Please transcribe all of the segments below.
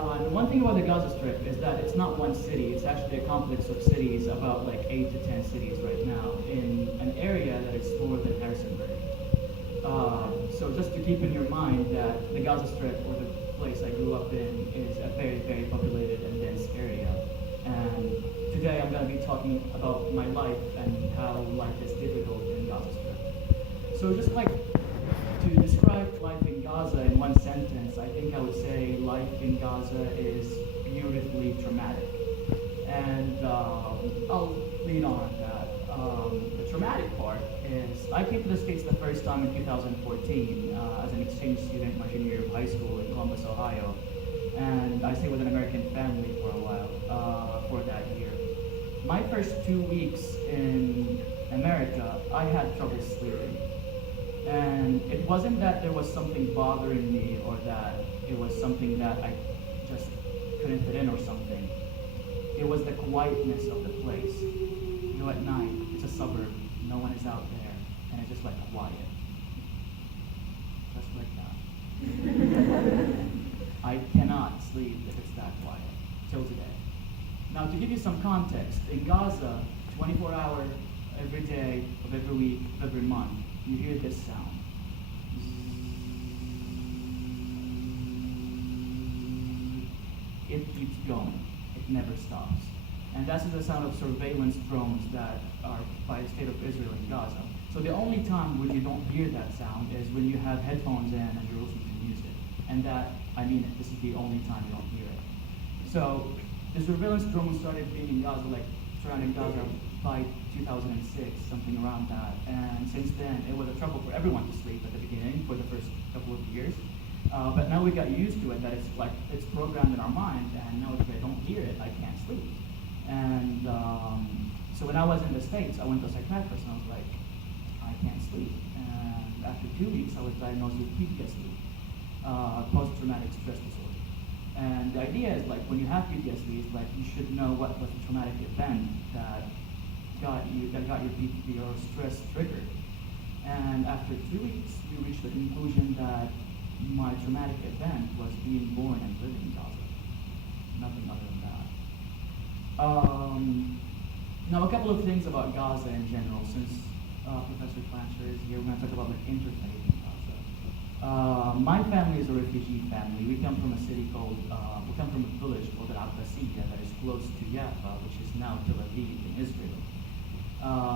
And one thing about the Gaza Strip is that it's not one city. It's actually a complex of cities, about like 8 to 10 cities right now, in an area that is smaller than Harrisonburg. So just to keep in your mind that the Gaza Strip, or the place I grew up in, is a very, very populated and dense area. And today I'm going to be talking about my life and how life is difficult in Gaza Strip. So just like to describe life in Gaza in one sentence, I think I would say life in Gaza is beautifully traumatic. And I'll lead on that. The traumatic part is I came to the States the first time in 2014 as an exchange student my junior year of high school in Columbus, Ohio. And I stayed with an American family for a while for that year. My first 2 weeks in America, I had trouble sleeping. And it wasn't that there was something bothering me or that it was something that I just couldn't fit in or something. It was the quietness of the place. You know, at night, it's a suburb, no one is out there, and it's just like quiet. Just like that. I cannot sleep if it's that quiet, till today. Now, to give you some context, in Gaza, 24 hours every day of every week of every month, you hear this sound. It keeps going. It never stops. And that's the sound of surveillance drones that are by the state of Israel in Gaza. So the only time when you don't hear that sound is when you have headphones in and you're listening to music. And that, I mean it, this is the only time you don't hear it. So the surveillance drones started being in Gaza, like surrounding Gaza by 2006, something around that. And since then, it was a trouble for everyone to sleep at the beginning for the first couple of years. But now we got used to it, that it's like, it's programmed in our mind, and now if I don't hear it, I can't sleep. And so when I was in the States, I went to a psychiatrist, and I was like, I can't sleep. And after 2 weeks, I was diagnosed with PTSD, post-traumatic stress disorder. And the idea is, like, when you have PTSD, it's like you should know what was the traumatic event that got your PTSD or stress triggered. And after 2 weeks, we reached the conclusion that my traumatic event was being born and living in Gaza. Nothing other than that. Now, a couple of things about Gaza in general. Since Professor Clancher is here, we're going to talk about like interfaith in Gaza. My family is a refugee family. We come from a city called, we come from a village called Al-Abbasiyya that is close to Jaffa, which is now Tel Aviv in Israel.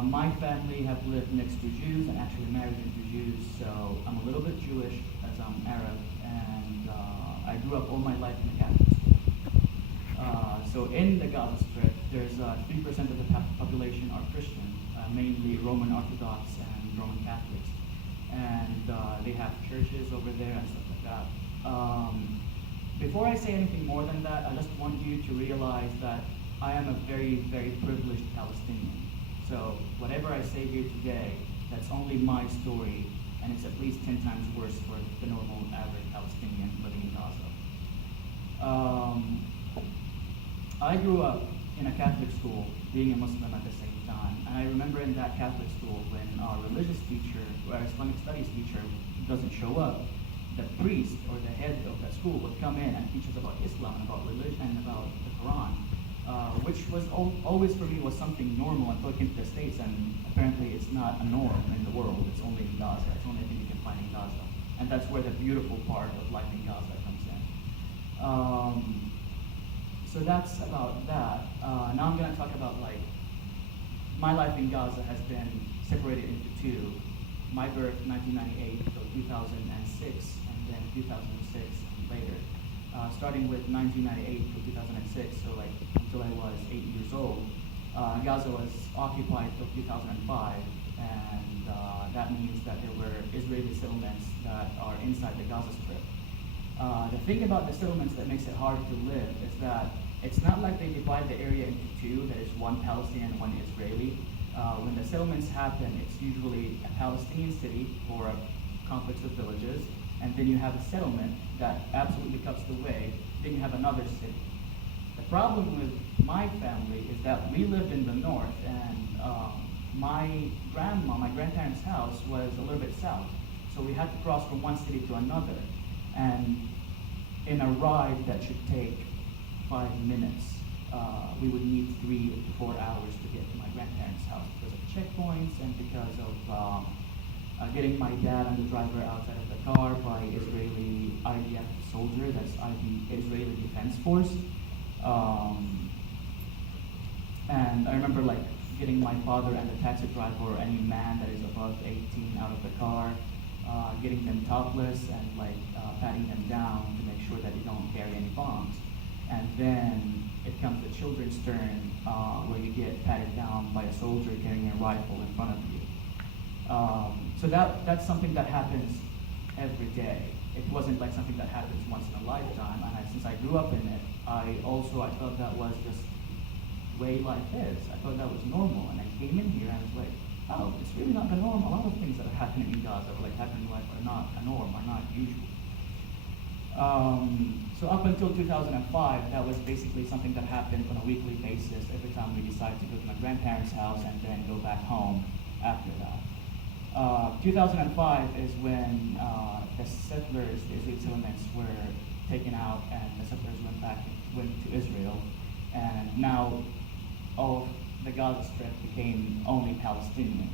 My family have lived next to Jews and actually married into Jews, so I'm a little bit Jewish as I'm Arab, and I grew up all my life in a Catholic school. So in the Gaza Strip, there's 3% of the population are Christian, mainly Roman Orthodox and Roman Catholics. And they have churches over there and stuff like that. Before I say anything more than that, I just want you to realize that I am a very, very privileged Palestinian. So whatever I say here today, that's only my story, and it's at least 10 times worse for the normal average Palestinian living in Gaza. I grew up in a Catholic school, being a Muslim at the same time, and I remember in that Catholic school when our religious teacher, or our Islamic studies teacher doesn't show up, the priest or the head of that school would come in and teach us about Islam and about religion and about the Quran. Which was always for me was something normal until I came to the States, and apparently it's not a norm in the world. It's only in Gaza. It's the only thing you can find in Gaza, and that's where the beautiful part of life in Gaza comes in. So that's about that. Now I'm going to talk about like my life in Gaza has been separated into two: my birth, 1998 till 2006, and then 2006 and later. Starting with 1998 to 2006, so like until I was 8 years old, Gaza was occupied till 2005, and that means that there were Israeli settlements that are inside the Gaza Strip. The thing about the settlements that makes it hard to live is that it's not like they divide the area into two, that is one Palestinian and one Israeli. When the settlements happen, it's usually a Palestinian city or a complex of villages, and then you have a settlement that absolutely cuts the way, then you have another city. The problem with my family is that we lived in the north, and my grandparents' house was a little bit south, so we had to cross from one city to another. And in a ride that should take 5 minutes, we would need 3 to 4 hours to get to my grandparents' house because of checkpoints and because of getting my dad and the driver outside of the car by Israeli IDF soldier, that's Israeli Defense Force. And I remember like getting my father and the taxi driver or any man that is above 18 out of the car, getting them topless and like patting them down to make sure that they don't carry any bombs. And then it comes the children's turn where you get patted down by a soldier carrying a rifle in front of you. So that's something that happens every day. It wasn't like something that happens once in a lifetime. And since I grew up in it, I thought that was just way life is. I thought that was normal. And I came in here and I was like, oh, it's really not the norm. A lot of things that are happening in Gaza or like happening in life are not a norm, are not usual. So up until 2005, that was basically something that happened on a weekly basis every time we decided to go to my grandparents' house and then go back home after that. 2005 is when the settlers, the Israeli settlements, were taken out and the settlers went to Israel, and now all of the Gaza Strip became only Palestinian.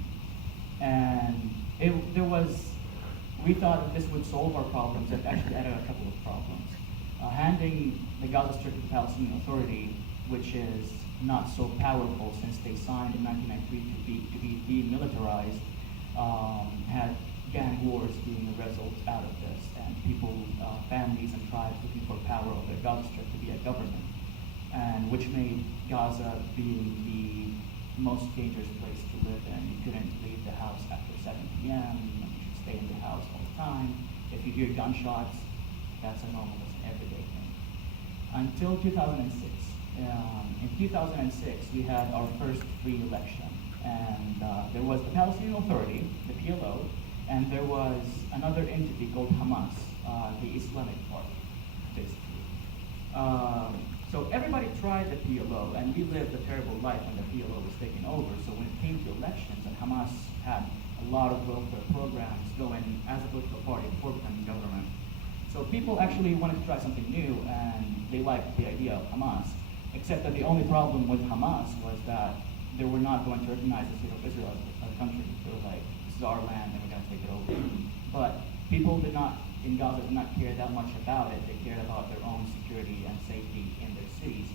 And we thought that this would solve our problems. It actually added a couple of problems. Handing the Gaza Strip to the Palestinian Authority, which is not so powerful since they signed in 1993 to be demilitarized, had gang wars being a result out of this, and people, families and tribes looking for power over the Gaza Strip to be a government, and which made Gaza being the most dangerous place to live in. You couldn't leave the house after 7 p.m., you should stay in the house all the time. If you hear gunshots, that's a normal, that's an everyday thing. Until 2006. In 2006, we had our first free election. And there was the Palestinian Authority, the PLO, and there was another entity called Hamas, the Islamic Party, basically. So everybody tried the PLO, and we lived a terrible life when the PLO was taken over. So when it came to elections, and Hamas had a lot of welfare programs going as a political party before becoming government. So people actually wanted to try something new, and they liked the idea of Hamas, except that the only problem with Hamas was that they were not going to recognize the state of Israel as a country. They were like, this is our land and we're going to take it over. But people in Gaza did not care that much about it. They cared about their own security and safety in their cities.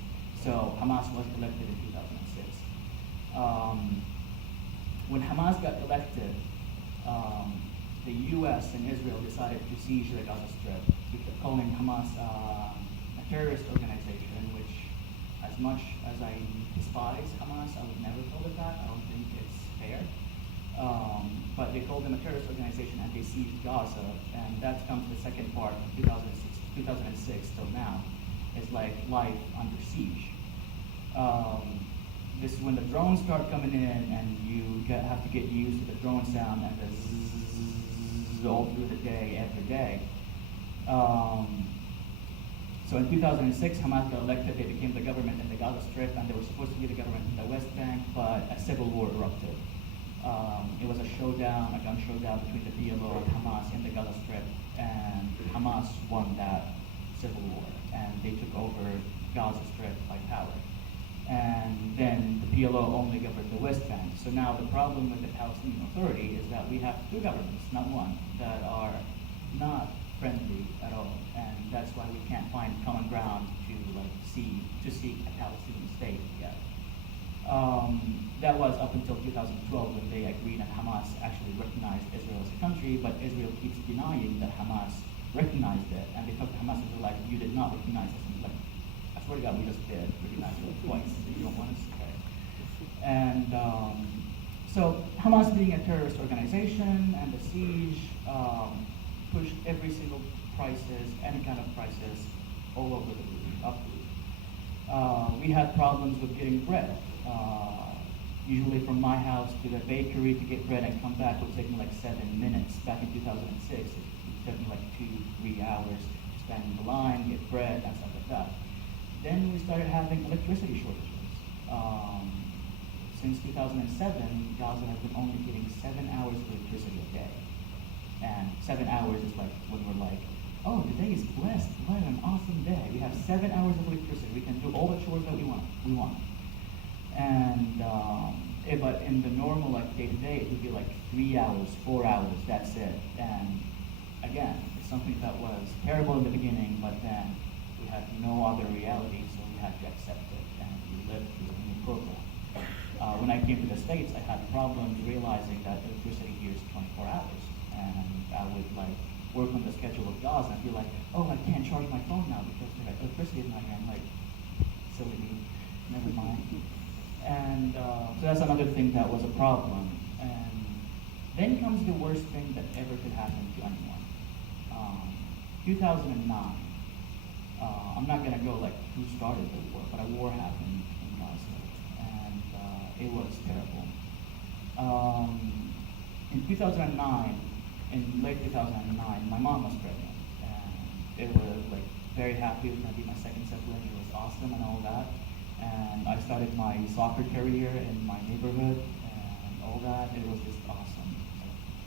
So Hamas was elected in 2006. When Hamas got elected, the US and Israel decided to siege the Gaza Strip, calling Hamas a terrorist organization, which, as much as I despise Hamas, I would never call it that. I don't think it's fair. But they called them a terrorist organization and they sieged Gaza, and that comes the second part of 2006 till now, is like life under siege. This is when the drones start coming in and you have to get used to the drone sound and the zzz all through the day, every day. So in 2006, Hamas got elected, they became the government in the Gaza Strip, and they were supposed to be the government in the West Bank, but a civil war erupted. It was a gun showdown between the PLO and Hamas in the Gaza Strip, and Hamas won that civil war, and they took over Gaza Strip by power. And then the PLO only governed the West Bank. So now the problem with the Palestinian Authority is that we have two governments, not one, that are not friendly at all, and that's why we can't find common ground to seek a Palestinian state yet. That was up until 2012 when they agreed and Hamas actually recognized Israel as a country, but Israel keeps denying that Hamas recognized it, and they talk to Hamas and they're like, you did not recognize us. And like, I swear to God, we just did recognize it twice. You don't want us to pay. And so Hamas being a terrorist organization and the siege pushed every single crisis, any kind of crisis, all over the roof, up. We had problems with getting bread. Usually from my house to the bakery to get bread and come back would take me like 7 minutes. Back in 2006, it took me like 2-3 hours to stand in the line, get bread, and stuff like that. Then we started having electricity shortages. Since 2007, Gaza has been only getting 7 hours of electricity a day. And 7 hours is like when we're like oh, the day is blessed. What an awesome day. We have 7 hours of electricity. We can do all the chores that we want. And but in the normal like day to day, it would be like 3 hours, 4 hours. That's it. And again, it's something that was terrible in the beginning, but then we had no other reality, so we had to accept it, and we lived through the new program. When I came to the States, I had problems realizing that electricity here is 24 hours, and I would like work on the schedule of Gaza and be like, oh, I can't charge my phone now because the electricity is not here. I'm like, silly me, never mind. And so that's another thing that was a problem. And then comes the worst thing that ever could happen to anyone. 2009. I'm not gonna go like who started the war, but a war happened in Gaza, and it was terrible. In 2009, in late 2009, my mom was pregnant, and it was like very happy. It was gonna be my second sibling. It was awesome and all that. And I started my soccer career in my neighborhood and all that. It was just awesome.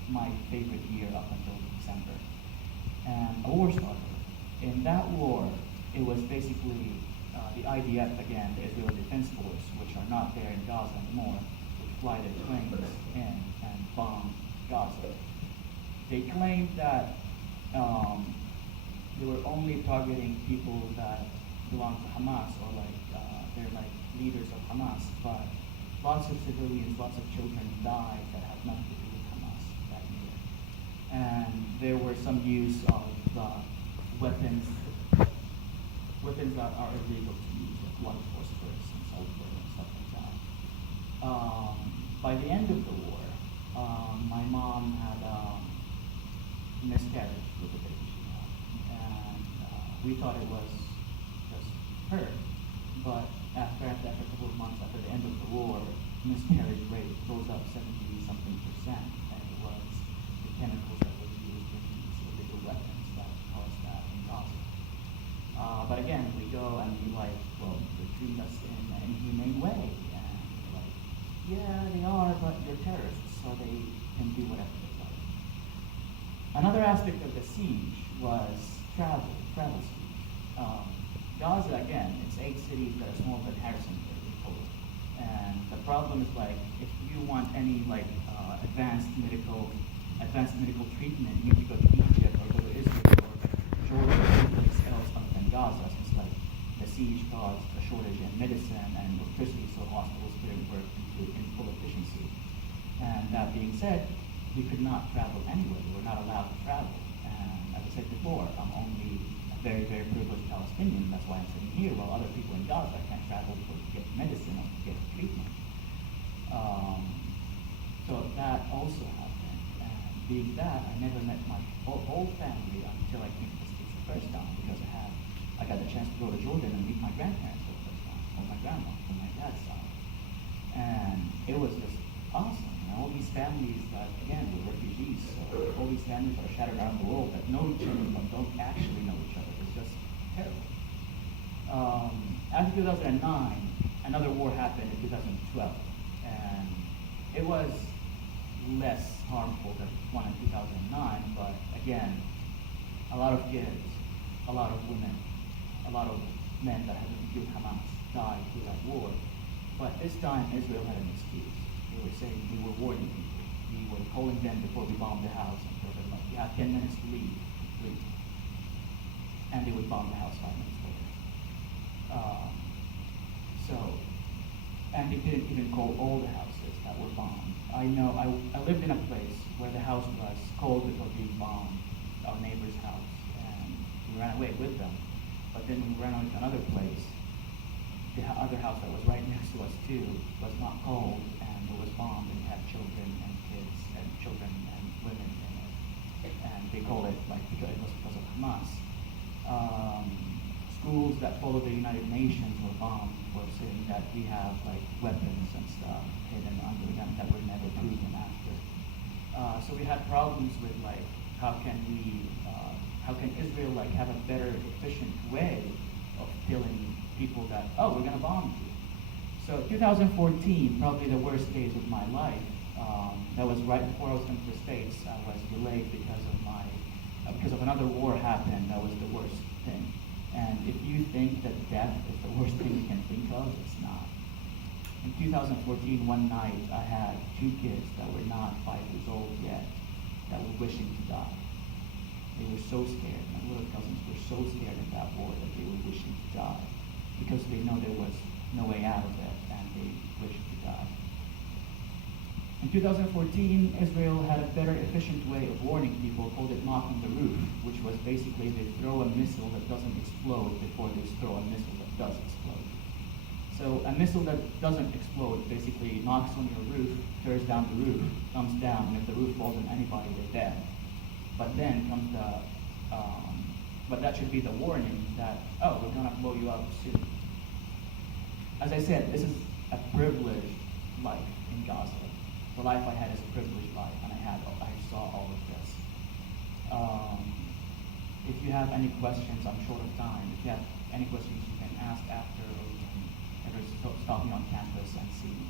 My favorite year up until December. And a war started. In that war, it was basically the IDF again, the Israeli Defense Force, which are not there in Gaza anymore, which fly their planes in and bomb Gaza. They claimed that they were only targeting people that belong to Hamas or like they're like leaders of Hamas, but lots of civilians, lots of children died that had nothing to do with Hamas that year. And there were some use of weapons that are illegal to use, like blood phosphorus and sulfur and stuff like that. By the end of the war, my mom had miscarriage with the baby she had, and we thought it was just her, but after a couple of months after the end of the war, miscarriage rate goes up 70-something%, and it was the chemicals that were used in these illegal weapons that caused that in Gaza. But again, we go and we like, well, they treat us in an inhumane way, and we're like, yeah, they are, but they're terrorists, so they can do whatever they like. Another aspect of the siege was travel speed. Gaza, again, it's 8 cities that are smaller than Harrisonburg in total. And the problem is like, if you want any like advanced medical treatment, you need to go to Egypt or go to Israel or Jordan or anyplace else other than Gaza, since like the siege caused a shortage in medicine and electricity, so hospitals couldn't work in full efficiency. And that being said, we could not travel anywhere. We were not allowed to travel. And as I said before, I'm only a very, very privileged Palestinian. That's why I'm sitting here, while other people in Gaza can't travel to get medicine or to get treatment. So that also happened. And being that, I never met my whole family until I came to the States the first time, because I got the chance to go to Jordan and meet my grandparents for the first time, or my grandma from my dad's side. And it was just awesome. And all these families that, again, were refugees, so all these families that are scattered around the world that know each other but don't actually know each other. It's just terrible. After 2009, another war happened in 2012, and it was less harmful than one in 2009, but again, a lot of kids, a lot of women, a lot of men that had been killed Hamas died through that war. But this time, Israel had an excuse. They were saying we were warning people. We were calling them before we bombed the house and told them, like, you have 10 minutes to leave. And they would bomb the house 5 minutes later. And they didn't even call all the houses that were bombed. I know, I lived in a place where the house was called before being bombed, our neighbor's house, and we ran away with them. But then when we ran away to another place, the other house that was right next to us too was not called, and it was bombed, and it had children and kids and children and women in it. And they called it like because it was because of Hamas. Schools that follow the United Nations were bombed for saying that we have like weapons and stuff hidden under them that were never proven after. So we had problems with like how can Israel like have a better efficient way of killing people that, oh, we're gonna bomb you. So 2014, probably the worst days of my life. That was right before I was coming to the States. I was delayed because of my because of another war happened that was the worst thing. And if you think that death is the worst thing you can think of, it's not. In 2014, one night, I had two kids that were not 5 years old yet that were wishing to die. They were so scared. My little cousins were so scared in that war that they were wishing to die because they know there was no way out of it, and they wished to die. In 2014, Israel had a better, efficient way of warning people, called it knocking the roof, which was basically they throw a missile that doesn't explode before they throw a missile that does explode. So a missile that doesn't explode basically knocks on your roof, tears down the roof, comes down, and if the roof falls on anybody, they're dead. But then comes but that should be the warning that, oh, we're gonna blow you up soon. As I said, this is a privileged life in Gaza. The life I had is a privileged life, and I saw all of this. If you have any questions, I'm short of time. If you have any questions, you can ask after, or you can stop me on campus and see me.